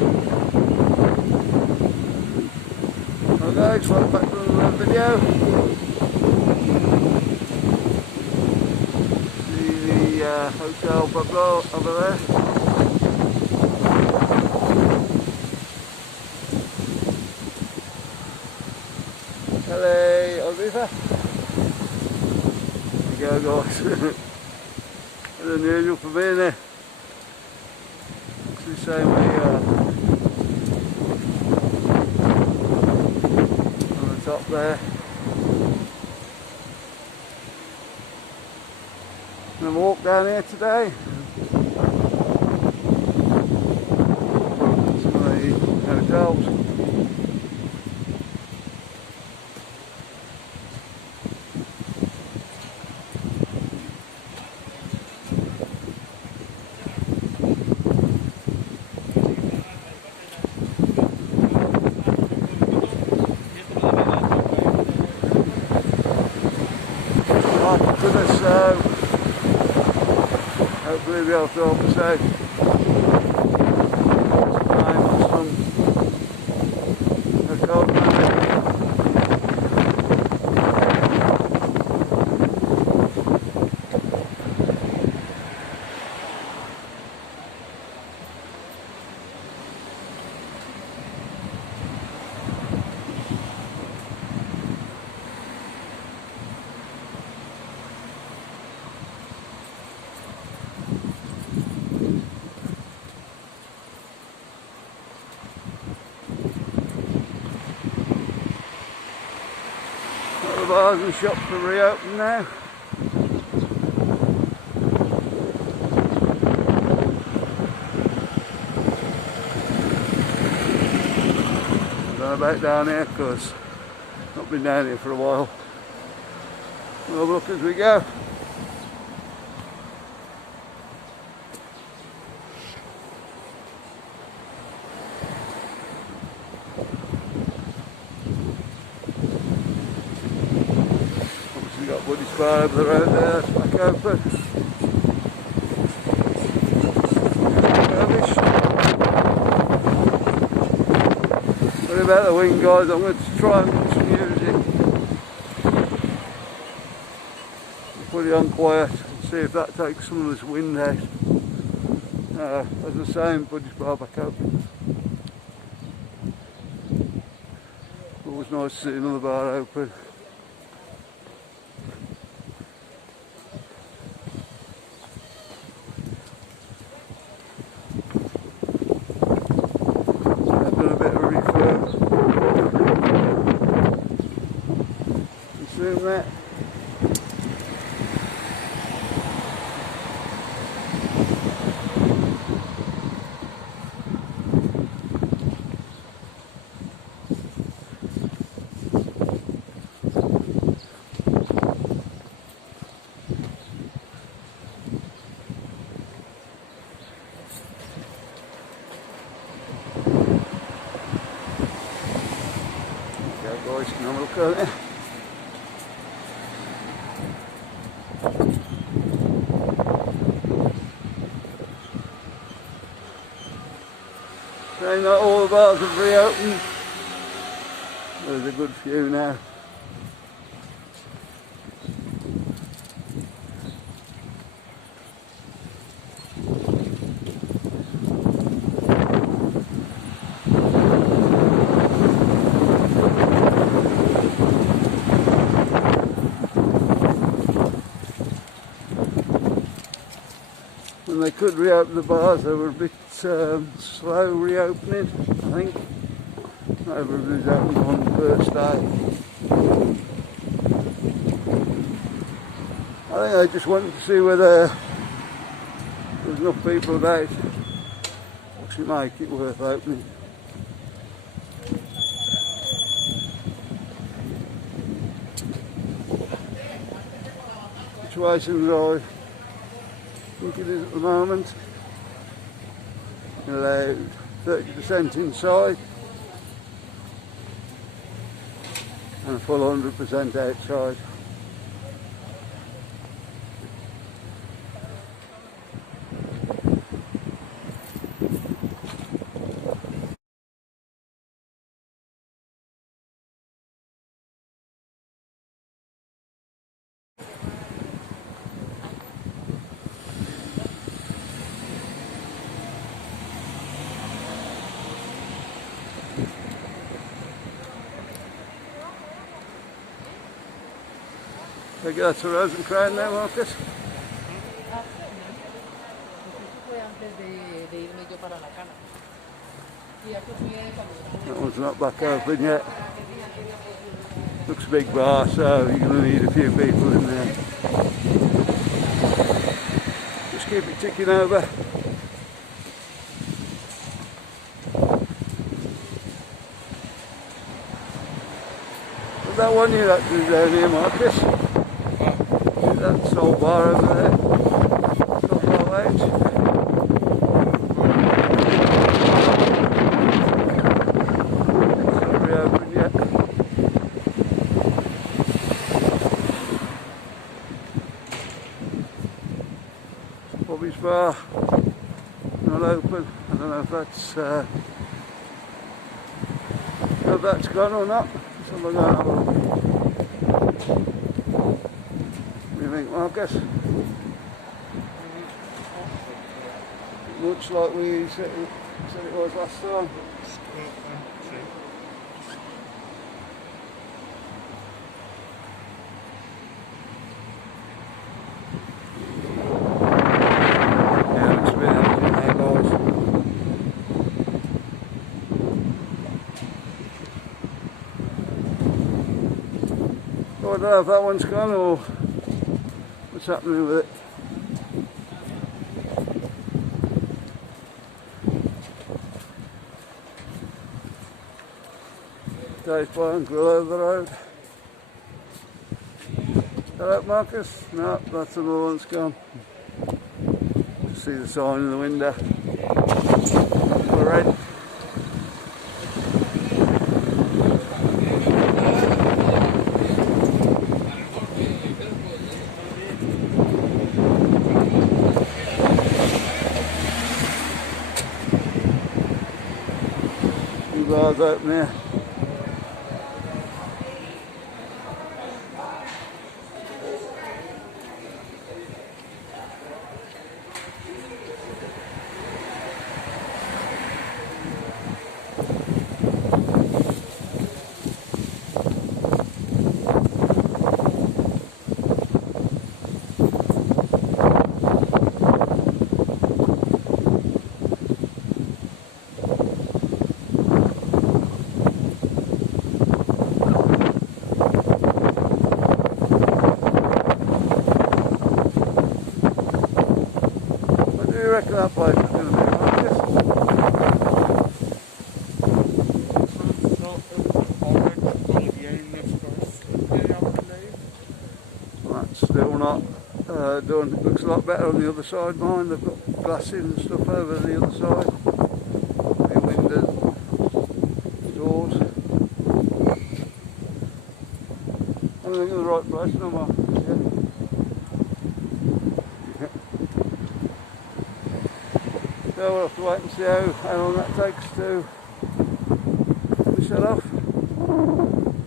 Well guys, welcome back to another video. See the hotel bungalow over there. CALLE IBIZA. There you go guys. It's unusual for being there. It's the same way on the top there. I'm going to walk down here today. Some of the hotels. Goodness, hopefully we'll be able to help us out. The bars and shops are reopened now. I'm going back down here because I've not been down here for a while. We'll have a look as we go. Got Buddy's bar over the road there, it's back open. Rubbish. Sorry about the wind guys, I'm going to try and put some music. Put it on quiet and see if that takes some of this wind out. As I say, Buddy's bar back open. Always nice to see another bar open. Zoom that. There you go guys, can have a look at it. Saying that all the bars have reopened. There's a good few now. And they could reopen the bars, they were a bit slow reopening, I think. Everybody's opened on the first day. I think they just wanted to see whether there's enough people about to actually make it worth opening. Situations I think it is at the moment. Allowed 30% inside and a full 100% outside. Take that to Rosencrantz there, Marcus. That one's not back open yet. Looks a big bar, so you're going to need a few people in there. Just keep it ticking over. But that one you had to do down here, Marcus. That salt bar over there. Not far out. It's not reopened yet. Bobby's bar, not open. I don't know if that's gone or not. So we're going to have a look. What do you think, Marcus? Much like we said it was last time. I don't know if that one's gone or what's happening with it. Dave's Bar Grill over the road. Hello, Marcus? No, that's another one's gone. Just see the sign in the window. For rent. Bars open there. I reckon that place is going to be Marcus. Well, that's still not done. It looks a lot better on the other side, mine. They've got glass and stuff over the other side. The windows, doors. I think in the right place, no more. So we'll have to wait and see how long that takes to finish that off.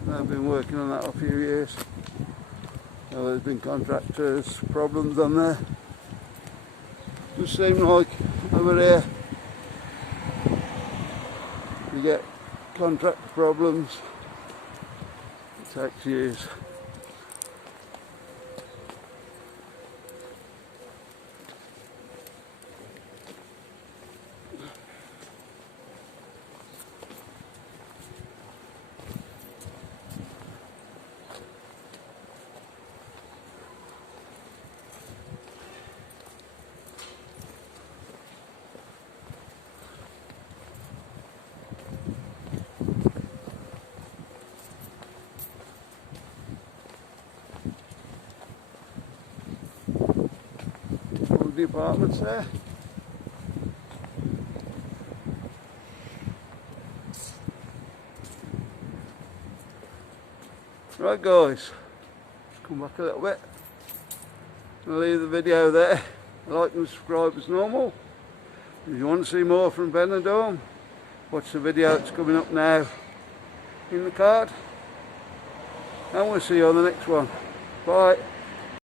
I've been working on that for a few years. So there's been contractors' problems on there. Just seems like over there you get contractor problems. It takes years. The apartments there. Right guys, come back a little bit. I'll leave the video there. Like and subscribe as normal. If you want to see more from Benidorm, watch the video that's coming up now in the card. And we'll see you on the next one. Bye.